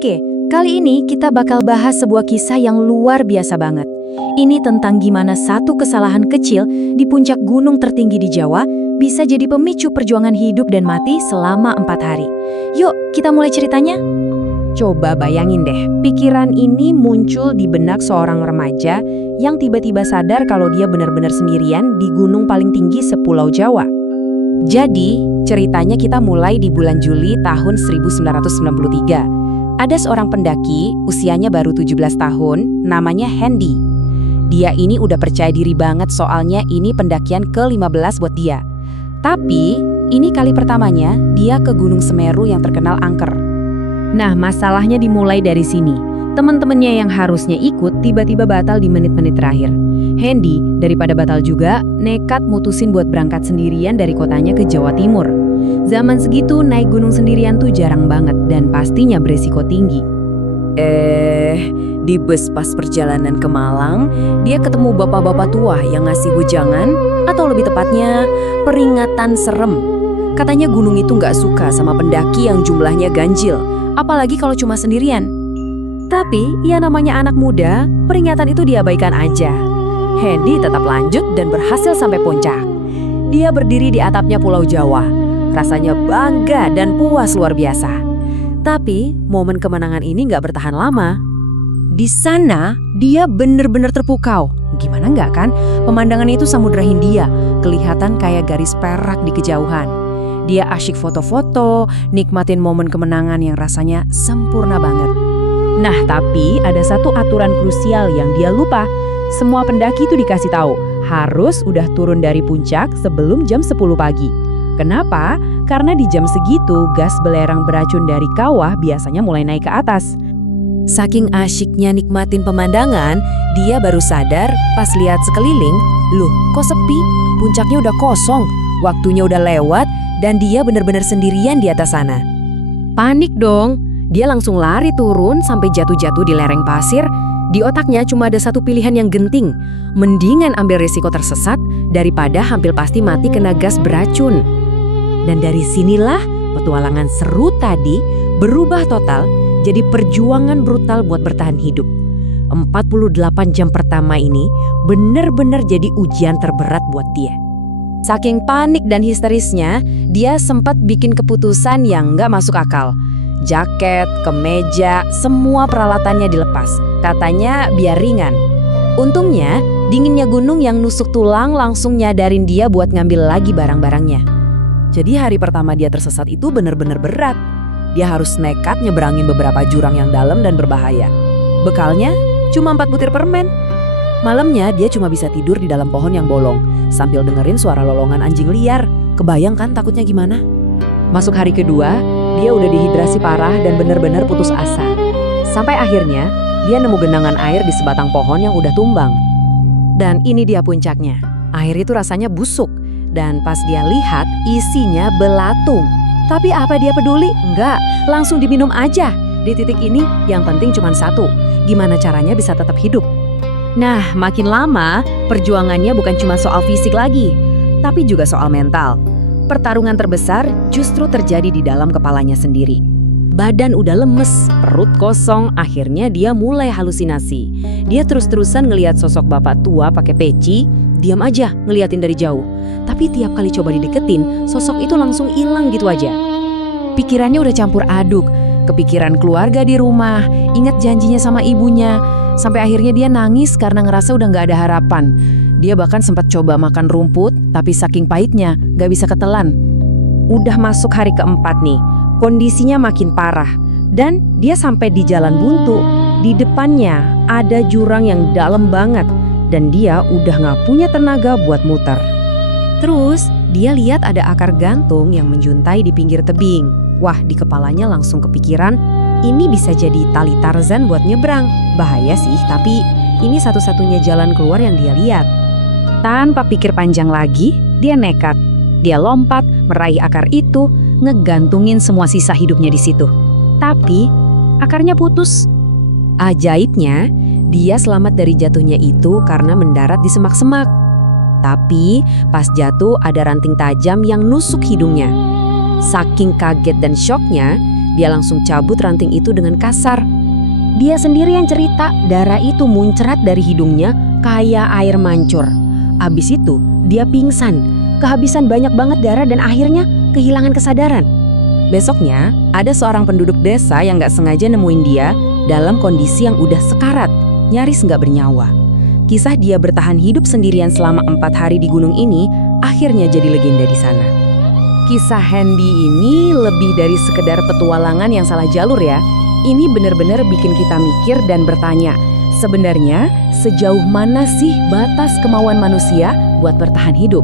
Oke, kali ini kita bakal bahas sebuah kisah yang luar biasa banget. Ini tentang gimana satu kesalahan kecil di puncak gunung tertinggi di Jawa bisa jadi pemicu perjuangan hidup dan mati selama 4 hari. Yuk, kita mulai ceritanya. Coba bayangin deh, pikiran ini muncul di benak seorang remaja yang tiba-tiba sadar kalau dia benar-benar sendirian di gunung paling tinggi sepulau Jawa. Jadi, ceritanya kita mulai di bulan Juli tahun 1993. Ada seorang pendaki, usianya baru 17 tahun, namanya Hendy. Dia ini udah percaya diri banget soalnya ini pendakian ke-15 buat dia. Tapi, ini kali pertamanya dia ke Gunung Semeru yang terkenal angker. Nah, masalahnya dimulai dari sini. Teman-temannya yang harusnya ikut tiba-tiba batal di menit-menit terakhir. Hendy, daripada batal juga, nekat mutusin buat berangkat sendirian dari kotanya ke Jawa Timur. Zaman segitu naik gunung sendirian tuh jarang banget dan pastinya beresiko tinggi. Di bus pas perjalanan ke Malang, dia ketemu bapak-bapak tua yang ngasih wejangan, atau lebih tepatnya, peringatan serem. Katanya gunung itu nggak suka sama pendaki yang jumlahnya ganjil, apalagi kalau cuma sendirian. Tapi, ya namanya anak muda, peringatan itu diabaikan aja. Hendy tetap lanjut dan berhasil sampai puncak. Dia berdiri di atapnya Pulau Jawa. Rasanya bangga dan puas luar biasa. Tapi, momen kemenangan ini nggak bertahan lama. Di sana, dia bener-bener terpukau. Gimana nggak kan? Pemandangan itu Samudra Hindia, kelihatan kayak garis perak di kejauhan. Dia asyik foto-foto, nikmatin momen kemenangan yang rasanya sempurna banget. Nah, tapi ada satu aturan krusial yang dia lupa. Semua pendaki itu dikasih tahu, harus udah turun dari puncak sebelum jam 10 pagi. Kenapa? Karena di jam segitu gas belerang beracun dari kawah biasanya mulai naik ke atas. Saking asyiknya nikmatin pemandangan, dia baru sadar pas lihat sekeliling, loh kok sepi? Puncaknya udah kosong, waktunya udah lewat, dan dia benar-benar sendirian di atas sana. Panik dong, dia langsung lari turun sampai jatuh-jatuh di lereng pasir. Di otaknya cuma ada satu pilihan yang genting, mendingan ambil risiko tersesat daripada hampir pasti mati kena gas beracun. Dan dari sinilah petualangan seru tadi berubah total jadi perjuangan brutal buat bertahan hidup. 48 jam pertama ini benar-benar jadi ujian terberat buat dia. Saking panik dan histerisnya, dia sempat bikin keputusan yang nggak masuk akal. Jaket, kemeja, semua peralatannya dilepas. Katanya biar ringan. Untungnya, dinginnya gunung yang nusuk tulang langsung nyadarin dia buat ngambil lagi barang-barangnya. Jadi hari pertama dia tersesat itu benar-benar berat. Dia harus nekat nyeberangin beberapa jurang yang dalam dan berbahaya. Bekalnya cuma 4 butir permen. Malamnya dia cuma bisa tidur di dalam pohon yang bolong sambil dengerin suara lolongan anjing liar. Kebayang kan takutnya gimana? Masuk hari kedua, dia udah dehidrasi parah dan benar-benar putus asa. Sampai akhirnya dia nemu genangan air di sebatang pohon yang udah tumbang. Dan ini dia puncaknya. Air itu rasanya busuk. Dan pas dia lihat, isinya belatung. Tapi apa dia peduli? Enggak, langsung diminum aja. Di titik ini, yang penting cuma satu. Gimana caranya bisa tetap hidup? Nah, makin lama, perjuangannya bukan cuma soal fisik lagi, tapi juga soal mental. Pertarungan terbesar justru terjadi di dalam kepalanya sendiri. Badan udah lemes, perut kosong, akhirnya dia mulai halusinasi. Dia terus-terusan ngelihat sosok bapak tua pakai peci, diam aja ngeliatin dari jauh. Tapi tiap kali coba dideketin, sosok itu langsung hilang gitu aja. Pikirannya udah campur aduk, kepikiran keluarga di rumah, ingat janjinya sama ibunya. Sampai akhirnya dia nangis karena ngerasa udah gak ada harapan. Dia bahkan sempat coba makan rumput, tapi saking pahitnya gak bisa ketelan. Udah masuk hari keempat nih, kondisinya makin parah. Dan dia sampai di jalan buntu. Di depannya ada jurang yang dalam banget. Dan dia udah gak punya tenaga buat muter. Terus, dia lihat ada akar gantung yang menjuntai di pinggir tebing. Wah, di kepalanya langsung kepikiran, ini bisa jadi tali Tarzan buat nyebrang. Bahaya sih, tapi ini satu-satunya jalan keluar yang dia lihat. Tanpa pikir panjang lagi, dia nekat. Dia lompat, meraih akar itu, ngegantungin semua sisa hidupnya di situ. Tapi, akarnya putus. Ajaibnya, dia selamat dari jatuhnya itu karena mendarat di semak-semak. Tapi pas jatuh ada ranting tajam yang nusuk hidungnya. Saking kaget dan syoknya, dia langsung cabut ranting itu dengan kasar. Dia sendiri yang cerita, darah itu muncrat dari hidungnya kayak air mancur. Abis itu, dia pingsan, kehabisan banyak banget darah dan akhirnya kehilangan kesadaran. Besoknya, ada seorang penduduk desa yang gak sengaja nemuin dia dalam kondisi yang udah sekarat, nyaris gak bernyawa. Kisah dia bertahan hidup sendirian selama 4 hari di gunung ini akhirnya jadi legenda di sana. Kisah Hendy ini lebih dari sekedar petualangan yang salah jalur ya. Ini benar-benar bikin kita mikir dan bertanya, sebenarnya sejauh mana sih batas kemauan manusia buat bertahan hidup?